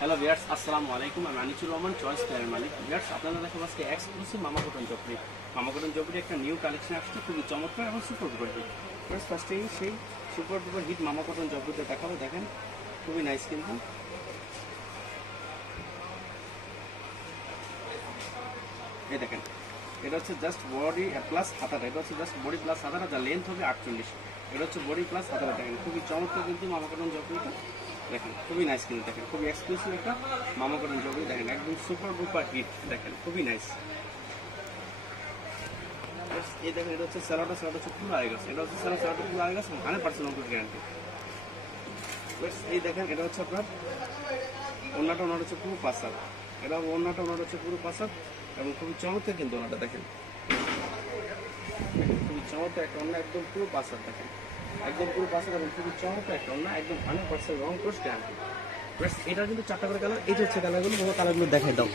Hello viewers, আসসালামু আলাইকুম। আমি আনিসুর রহমান, চয়েস প্লেয়ার মালিক। ভিউয়ার্স, আপনাদের দেখাবো আজকে এক্সক্লুসিভ মামা কটন জপরি। মামা কটন জপরি একটা নিউ কালেকশন আসছে, খুবই চমৎকার এবং সুপার ডুপার হিট। ভিউয়ার্স, ফার্স্টেই সেই সুপার ডুপার হিট মামা কটন জপরিটা দেখাবো। দেখেন, খুবই নাইস কিন্তু। এই দেখেন, এটা হচ্ছে জাস্ট বডি প্লাস হাতাটা। এটা হচ্ছে জাস্ট বডি প্লাস হাতাটা, যার লেন্থ হবে 48। এটা হচ্ছে বডি প্লাস হাতাটা। দেখেন, খুবই চমৎকার কিন্তু মামা কটন জপরিটা। দেখেন, খুবই নাইস কিন্তু। দেখেন, খুবই এক্সক্লুসিভ একটা মামা কটন জপরি। দেখেন, একদম সুপার ডুপার হিট। দেখেন, খুবই নাইস। এই দেখেন, এটা হচ্ছে স্যালাডটা হচ্ছে পুরো আড়াই গেছে। এটা হচ্ছে স্যালাডটা পুরো আড়াই গেছে, 100% অঙ্কুশ গ্যারান্টি। এই দেখেন, এটা হচ্ছে আপনার ওড়নাটা হচ্ছে পুরো পাসার। এটা ওড়নাটা হচ্ছে পুরো পাসার এবং খুবই চমৎকার কিন্তু ওড়নাটা। দেখেন, খুবই চমৎকার একটা ওড়না, একদম পুরো পাসার। দেখেন, একদম পুরো পাসার এবং খুবই চমৎকার একটা ওড়না, একদম 100% রং কোর্স গ্যারান্টি। এটা কিন্তু 4টা করে কালার। এই যে হচ্ছে কালারগুলো, বাবা কালারগুলো দেখাই দাও।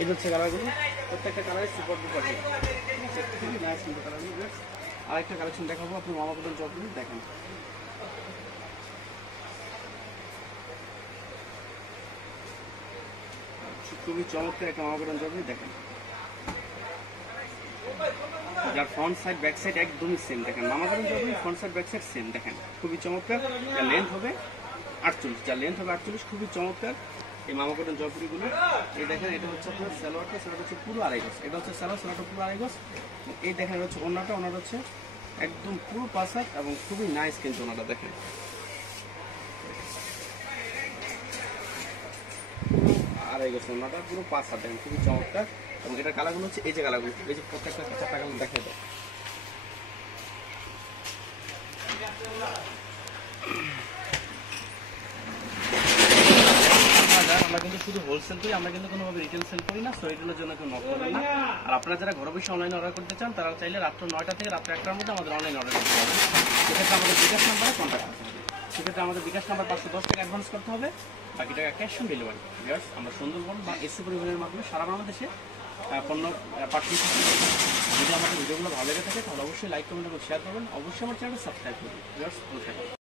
এই যে হচ্ছে কালারগুলো, প্রত্যেকটা কালারে সুপার ডুপার হিট। খুবই নাইস কিন্তু কালারগুলো। আরেকটা কালেকশন দেখাবো আপনি মামা কটন জপরি। দেখেন, খুবই চমৎকার একটা মামা কটন জপরি। দেখেন, যার ফ্রন্ট সাইড ব্যাক সাইড একদমই সেম। দেখেন, মামা কটন জপরি front side back side same. দেখেন, খুবই চমৎকার। যার লেন্থ হবে 48, যার লেন্থ হবে 48। খুবই চমৎকার এই মামা কটন জপরিগুলো। এই দেখেন, এটা হচ্ছে আপনার সালোয়ারটা হচ্ছে পুরো আড়াই গজ। এটা হচ্ছে সালোয়ারটা পুরো আড়াই গজ। এই দেখেন, এটা হচ্ছে ওড়নাটা হচ্ছে একদম পুরো পাসার এবং খুবই নাইস কিন্তু ওড়নাটা। দেখেন, আড়াই গজ ওড়নাটা পুরো পাসার। দেখেন, খুবই চমৎকার। এবং এটার কালারগুলো হচ্ছে এই যে কালারগুলো, এই যে প্রত্যেকটা 4টা কালার দেখে দাও। আমরা কিন্তু শুধু হোলসেল করি, আমরা কিন্তু কোনোভাবে রিটেল সেল করি না। সো রিটেলের জন্য কেউ নক করবেন না। আর আপনারা যারা ঘরে বসে অনলাইনে অর্ডার করতে চান, তারা চাইলে রাত্র 9টা থেকে রাত্র 1টার মধ্যে আমাদের অনলাইন অর্ডার করতে হবে। সেক্ষেত্রে আমাদের বিকাশ নাম্বারে কন্ট্যাক্ট করতে হবে। সেক্ষেত্রে আমাদের বিকাশ নাম্বার 510 টাকা অ্যাডভান্স করতে হবে, বাকি টাকা ক্যাশ অন ডেলিভারি। আমরা সুন্দরবন বা এসি পরিবহনের মাধ্যমে সারা বাংলাদেশে পণ্য পাঠিয়ে থাকি। যদি আমাদের ভিডিওগুলো ভালো লেগে থাকে তাহলে অবশ্যই লাইক কমেন্ট এবং শেয়ার করবেন। অবশ্যই আমার চ্যানেলটা সাবস্ক্রাইব করবেন। ভালো থাকবেন।